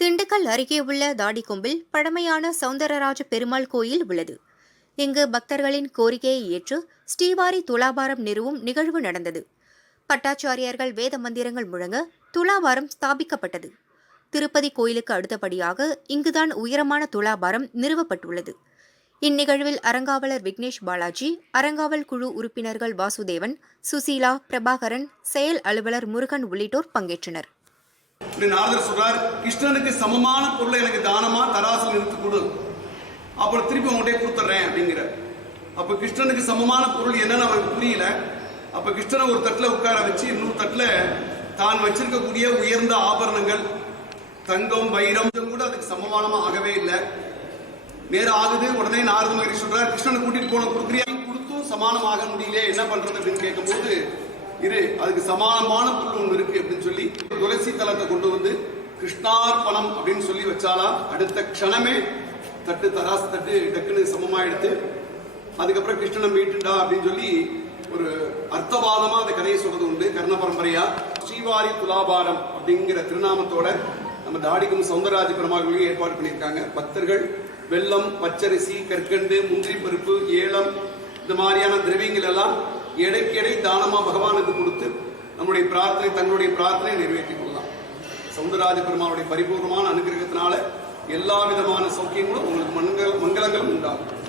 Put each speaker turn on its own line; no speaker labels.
திண்டுக்கல் அருகே உள்ள தாடிக்கொம்பில் பழமையான சௌந்தரராஜ பெருமாள் கோயில் உள்ளது. இங்கு பக்தர்களின் கோரிக்கையை ஏற்று ஸ்ரீவாரி துலாபாரம் நிறுவும் நிகழ்வு நடந்தது. பட்டாச்சாரியார்கள் வேத மந்திரங்கள் முழங்க துலாபாரம் ஸ்தாபிக்கப்பட்டது. திருப்பதி கோயிலுக்கு அடுத்தபடியாக இங்குதான் உயரமான துலாபாரம் நிறுவப்பட்டுள்ளது. இந்நிகழ்வில் அறங்காவலர் விக்னேஷ் பாலாஜி அறங்காவல் குழு உறுப்பினர்கள் வாசுதேவன் சுசீலா பிரபாகரன் செயல் அலுவலர் முருகன் உள்ளிட்டோர் பங்கேற்றனர்.
நாரதர் சொல்றார். கிருஷ்ணனுக்கு சமமான பொருளை எனக்கு தானமா தராசில் நிறுத்து கொடு. அப்புறம் திருப்பி உங்கள்கிட்ட கொடுத்துட்றேன் அப்படிங்கிற. அப்ப கிருஷ்ணனுக்கு சமமான பொருள் என்னன்னு அவருக்கு புரியல. அப்ப கிருஷ்ணனை ஒரு தட்டுல உட்கார வச்சு இன்னொரு தட்டுல தான் வச்சிருக்கக்கூடிய உயர்ந்த ஆபரணங்கள் தங்கம் வைரம் கூட அதுக்கு சமமானமா ஆகவே இல்லை. நேரம் ஆகுது. உடனே நாரத மகரி சொல்றார் கிருஷ்ணனை கூட்டிட்டு போன கொடுக்குறியா கொடுத்தும் சமானமாக முடியல என்ன பண்றது? அப்படின்னு கேட்கும்போது இரு அதுக்கு சமானமான புல் ஒன்று இருக்கு அப்படின்னு சொல்லி துளசி தலத்தை கொண்டு வந்து கிருஷ்ணார்பணம் அப்படின்னு சொல்லி வச்சாலா அடுத்த க்ஷணமே தட்டு தராசு தட்டு டக்குன்னு சமமாக எடுத்து அதுக்கப்புறம் கிருஷ்ணனை மீட்டுண்டா அப்படின்னு சொல்லி ஒரு அர்த்தவாதமா அந்த கதையை சொல்றது உண்டு. கர்ண பரம்பரையா ஸ்ரீவாரி துலாபாரம் அப்படிங்கிற திருநாமத்தோட நம்ம தாடிக்கும் சௌந்தரராஜ பெருமாள்களையும் ஏற்பாடு பண்ணியிருக்காங்க. பக்தர்கள் வெல்லம் பச்சரிசி கற்கண்டு முந்திரி பருப்பு ஏலம் இந்த மாதிரியான திரவியங்கள் எல்லாம் எடைக்கு தானமாக தானமா பகவானுக்கு கொடுத்து நம்முடைய பிரார்த்தனை தங்களுடைய பிரார்த்தனை நிறைவேற்றிக் கொள்ளலாம். சவுந்தரராஜ பெருமானுடைய பரிபூர்ணமான அனுகிரகத்தினால எல்லா விதமான சௌக்கியங்களும் உங்களுக்கு மங்கள மங்களங்களும் உண்டாகும்.